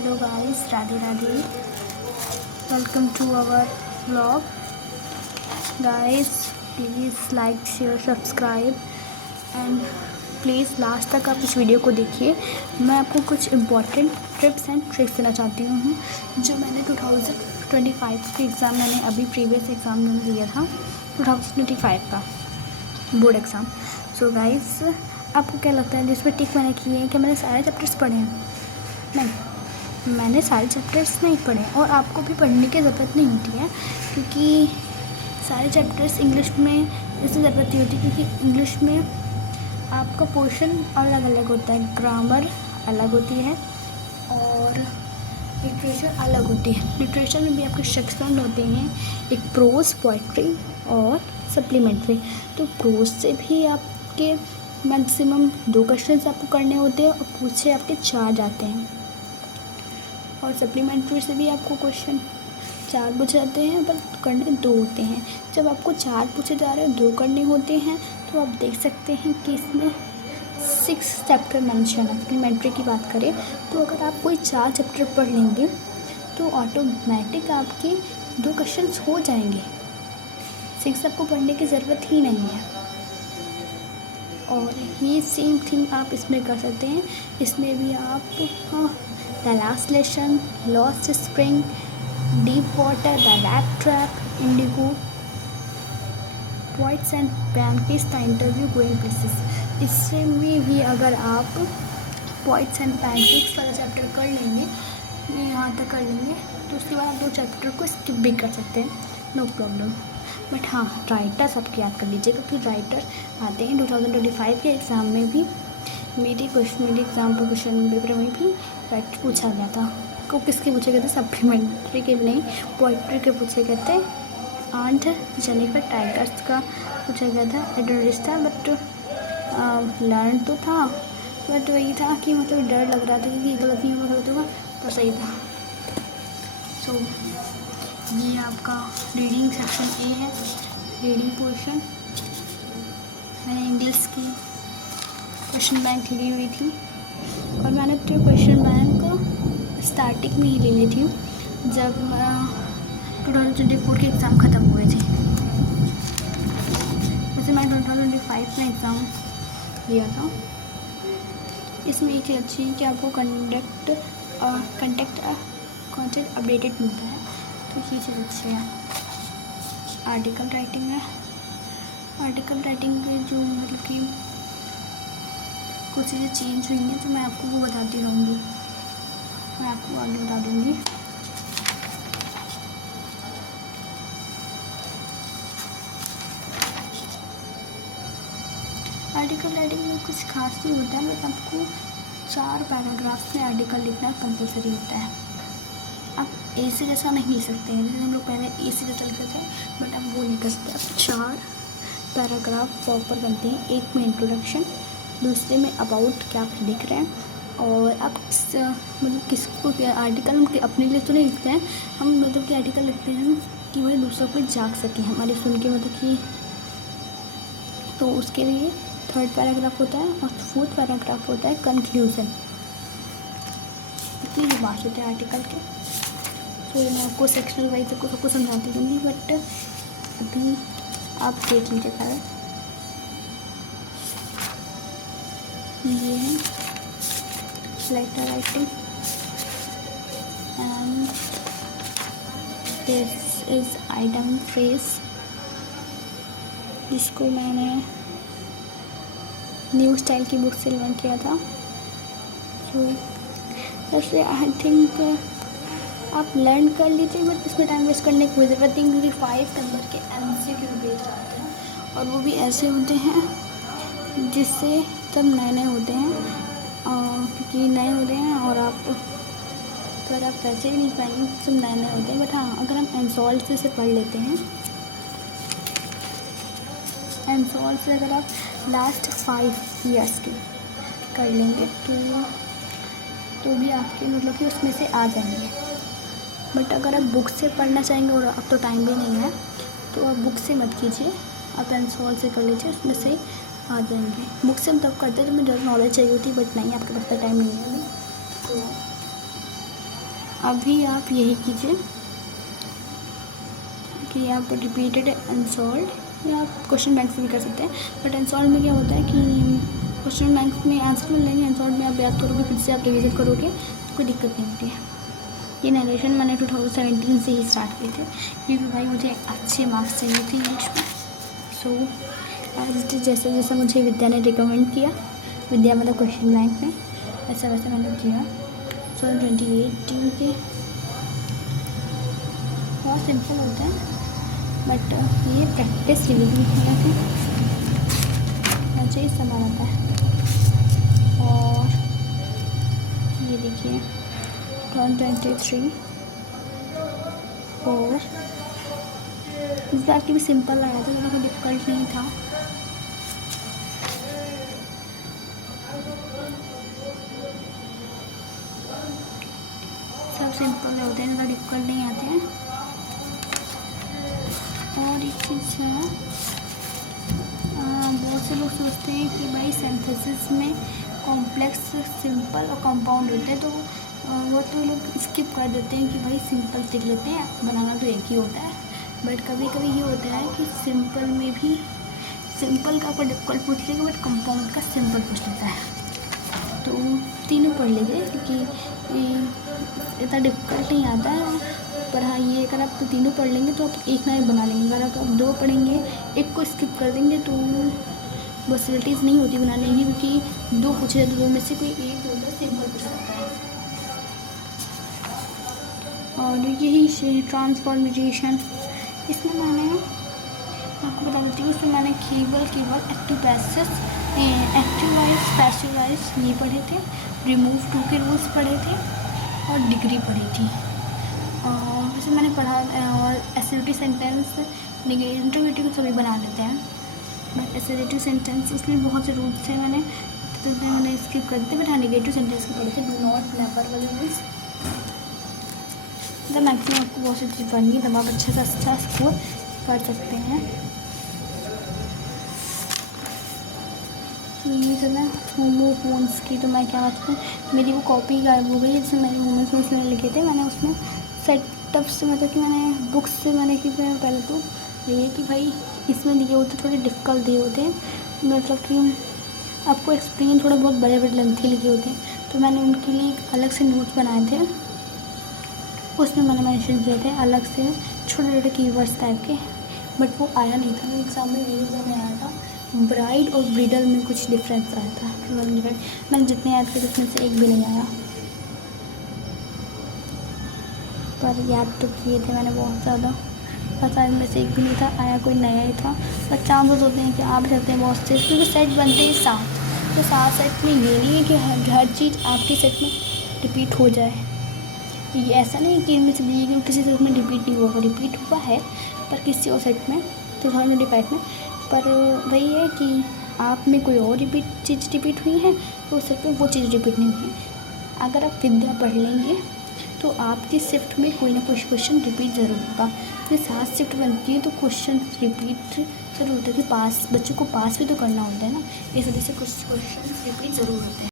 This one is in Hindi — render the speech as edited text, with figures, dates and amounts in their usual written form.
Hello guys, Radhe Radhe. Welcome to our vlog guys. Please like share subscribe and please last तक आप इस वीडियो को देखिए। मैं आपको कुछ इम्पॉर्टेंट टिप्स एंड ट्रिक्स देना चाहती हूँ जो मैंने 2025 के एग्ज़ाम मैंने अभी प्रीवियस एग्ज़ाम मैंने दिया था 2025 का बोर्ड एग्ज़ाम। सो गाइस, आपको क्या लगता है जिसमें टिक मैंने किए हैं कि मैंने सारे चैप्टर्स पढ़े हैं? नहीं, मैंने सारे चैप्टर्स नहीं पढ़े और आपको भी पढ़ने की ज़रूरत नहीं होती है, क्योंकि सारे चैप्टर्स इंग्लिश में इससे ज़रूरत नहीं होती, क्योंकि इंग्लिश में आपका पोर्शन अलग अलग होता है, ग्रामर अलग होती है और लिटरेचर अलग होती है। लिटरेचर में भी आपके सेक्शन होते हैं, एक प्रोज, पोइट्री और सप्लीमेंट्री। तो प्रोज से भी आपके मैक्सिमम 2 क्वेश्चन आपको करने होते हैं और पूछे आपके 4 जाते हैं, और सप्लीमेंट्री से भी आपको क्वेश्चन 4 पूछे जाते हैं पर करने 2 होते हैं। जब आपको 4 पूछे जा रहे हैं, 2 करने होते हैं, तो आप देख सकते हैं कि इसमें 6 चैप्टर मेंशन है। सप्लीमेंट्री की बात करें तो अगर आप कोई 4 चैप्टर पढ़ लेंगे तो ऑटोमेटिक आपके 2 क्वेश्चंस हो जाएंगे। 6 आपको पढ़ने की ज़रूरत ही नहीं है। और ये सेम थिंग आप इसमें कर सकते हैं। इसमें भी आप the last lesson, lost spring, deep water, the rat trap, Indigo, points and pancakes, the interview going places. इससे में भी अगर आप पॉइंट्स एंड पैनकेक्स वाला चैप्टर कर लेंगे, यहाँ तक कर लेंगे, तो उसके बाद आप 2 चैप्टर को स्किप भी कर सकते हैं, नो प्रॉब्लम। बट हाँ, राइटर्स आपको याद कर लीजिएगा, क्योंकि राइटर आते हैं 2025 के एग्ज़ाम में भी। मेरे एग्ज़ाम पर क्वेश्चन पेपर में भी राइटर पूछा गया था। को किसके पूछे गए थे? सप्लीमेंट्री के नहीं, पोइट्री के पूछे गए थे। आंट जेनिफर टाइगर्स का पूछा गया था, एडोरिस था, बट लर्न तो था, बट वही था कि मतलब डर लग रहा था कि गलत नहीं होगा, तो सही था। सो ये आपका रीडिंग सेक्शन ए है, रीडिंग पोर्शन। मैंने इंग्लिश की क्वेश्चन बैंक ली हुई थी और मैंने तो क्वेश्चन बैंक स्टार्टिंग में ही ले ली थी जब 2024 के एग्ज़ाम ख़त्म हुए थे। वैसे मैंने 2025 में एग्ज़ाम लिया था। इसमें एक चीज़ अच्छी है कि आपको कंटेंट अपडेटेड मिलता है, तो ये चीज़ अच्छी है। आर्टिकल राइटिंग है, आर्टिकल राइटिंग में जो मतलब कि कुछ चीज़ें चेंज हुई हैं, तो मैं आपको वो बताती रहूँगी, मैं आपको आगे बता दूँगी। आर्टिकल राइटिंग में कुछ खास नहीं होता है, बट आपको 4 पैराग्राफ में आर्टिकल लिखना कंपलसरी होता है। आप ए से जैसा नहीं लिख सकते हैं, जैसे हम लोग पहले ए से जैसा लिखते थे, बट आप वो नहीं कर सकते। आप 4 पैराग्राफ प्रॉपर बनते हैं। एक में इंट्रोडक्शन, दूसरे में अबाउट क्या आप लिख रहे हैं, और आप मतलब किसको आर्टिकल हम अपने लिए तो नहीं लिखते हैं, हम मतलब कि आर्टिकल लिखते हैं कि वह दूसरों को जाग सकें हमारे सुन के, मतलब कि, तो उसके लिए 3rd पैराग्राफ होता है और 4th पैराग्राफ होता है कंक्लूज़न। इतनी ही बात होते हैं आर्टिकल के। तो मैं आपको सेक्शनल वाइज सबको समझाती दूँगी, बट अभी आप देख लीजिए पहले। ये है letter writing and this is item phrase, जिसको मैंने न्यू स्टाइल की बुक से लर्न किया था। तो वैसे आई थिंक आप लर्न कर लीजिए, बट इसमें टाइम वेस्ट करने की कोई ज़रूरत नहीं, क्योंकि 5 नंबर के MCQ बेस्ड आते हैं, और वो भी ऐसे होते हैं जिससे सब नए नए होते हैं, क्योंकि नए होते हैं और आप अगर आप वैसे ही नहीं पाएंगे, सब नए नए होते हैं। बट हाँ, अगर हम एनसॉल्ट से पढ़ लेते हैं, एनसॉल्ट से अगर आप लास्ट 5 ईयर्स की कर लेंगे तो भी आपके मतलब कि उसमें से आ जाएंगे। बट अगर आप बुक से पढ़ना चाहेंगे और अब तो टाइम भी नहीं है, तो आप बुक से मत कीजिए, आप एनसॉल्ट से कर लीजिए, उसमें से आ जाएंगे। बुक से हम तब करते हैं जब मुझे नॉलेज चाहिए होती, बट नहीं, आपके पास तो टाइम नहीं है अभी। तो अभी आप यही कीजिए कि आप रिपीटेड अनसॉल्व, या आप क्वेश्चन बैंक से भी कर सकते हैं, बट अनसॉल्व में क्या होता है कि क्वेश्चन बैंक में आंसर मिल जाएंगे, अनसॉल्व में आप याद करोगे, फिर से आप रिविजन करोगे तो कोई दिक्कत नहीं होती है। ये नरेशन मैंने 2017 से ही स्टार्ट किए थे, क्योंकि भाई मुझे अच्छे मार्क्स चाहिए थे इंग्लिश में। सो जैसे जैसा मुझे विद्या ने रिकमेंड किया, विद्या मतलब क्वेश्चन बैंक में, ऐसा वैसा मैंने किया। 2018 के बहुत सिंपल होता है, बट ये प्रैक्टिस रिवीजन होना चाहिए, सामान आता है। और ये देखिए 2023 और इस बार की भी सिंपल आया था, ज़्यादा डिफ़िकल्ट नहीं था। सब सिंपल होते हैं, ज़्यादा डिफ़िकल्ट नहीं आते हैं। और एक चीज़ है, बहुत से लोग सोचते हैं कि भाई सिंथेसिस में कॉम्प्लेक्स, सिंपल और कंपाउंड होते हैं, तो वो तो लोग स्किप कर देते हैं कि भाई सिंपल सीख लेते हैं, बनाना तो एक ही होता है। बट कभी कभी ये होता है कि सिंपल में भी सिंपल का आपको डिफ़िकल्ट पूछ लेगा, बट कंपाउंड का सिंपल पूछ लेता है। तो तीनों पढ़ लीजिए, क्योंकि इतना डिफ़िकल्ट नहीं आता है। पर हाँ, ये अगर आप तीनों पढ़ लेंगे तो आप एक ना एक बना लेंगे। अगर आप दो पढ़ेंगे, एक को स्किप कर देंगे तो पॉसिबिलिटीज़ नहीं होती बनाने की, क्योंकि दो पूछे जाते, दो में से कोई एक होगा सिंपल पूछ सकता है। और यही ट्रांसफॉर्मेशन, इसमें मैंने आपको बता देती हूँ, इसमें मैंने केवल active passage, active voice, passive wise ये पढ़े थे, रिमूव टू के रूल्स पढ़े थे और डिग्री पढ़ी थी। वैसे मैंने पढ़ा, और एसोसिएटिव सेंटेंस, इंटरोगेटिव को सभी बना लेते हैं, बट एसोसिएटिव सेंटेंस इसमें बहुत से रूल्स थे, मैंने स्किप कर दिए। बट हाँ, नेगेटिव सेंटेंस के पढ़े थे, डू नॉट, नेवर वाले रूल्स। मतलब मैक्सिमम आपको बहुत सी चीज़ पढ़नी है, तब आप अच्छा स्कोर कर सकते हैं। ये सब है होमोफोन्स की, तो मैं क्या बात, मेरी वो कॉपी गायब हो गई है जिसमें मैंने होमोफोन्स मैंने लिखे थे। मैंने उसमें सेटअप से, मतलब कि मैंने बुक्स से मैंने कि पहले तो ये कि भाई इसमें दिए होते थोड़े डिफ़िकल्ट दिए होते हैं, मतलब कि आपको एक्सप्लेन थोड़ा बहुत बड़े लेंथी लिखे होते हैं, तो मैंने उनके लिए एक अलग से नोट्स बनाए थे, उसमें मैंने मेंशन किए थे अलग से छोटे छोटे कीवर्ड्स टाइप के। बट वो आया नहीं था मेरे एग्ज़ाम में, मेरे एग्ज़ाम में आया था ब्राइड और ब्रिडल में कुछ डिफरेंस आया था, मैंने जितने याद किए उसमें से एक भी नहीं आया, पर याद तो किए थे मैंने बहुत ज़्यादा, पता इनमें से एक भी नहीं था, आया कोई नया ही था। पर चांसेस होते हैं कि आप रहते हैं बहुत से, क्योंकि सेट बनते हैं 7, तो 7 सेट में ये नहीं है कि हर चीज़ आपके सेट में रिपीट हो जाए। ये ऐसा नहीं कि इनमें से दिए कि किसी सेट में रिपीट नहीं हुआ, रिपीट हुआ है पर किसी और सेट में, 2025 में। पर वही है कि आप में कोई और चीज़ रिपीट हुई है, तो उस सेट में वो चीज़ रिपीट नहीं हुई। अगर आप विद्या पढ़ लेंगे तो आपकी शिफ्ट में कोई ना कोई क्वेश्चन रिपीट ज़रूर होगा। ये 7 शिफ्ट बनती है तो क्वेश्चन रिपीट ज़रूर होता है, कि पास बच्चों को पास भी तो करना होता है ना, इस वजह से कुछ क्वेश्चन रिपीट ज़रूर होते हैं।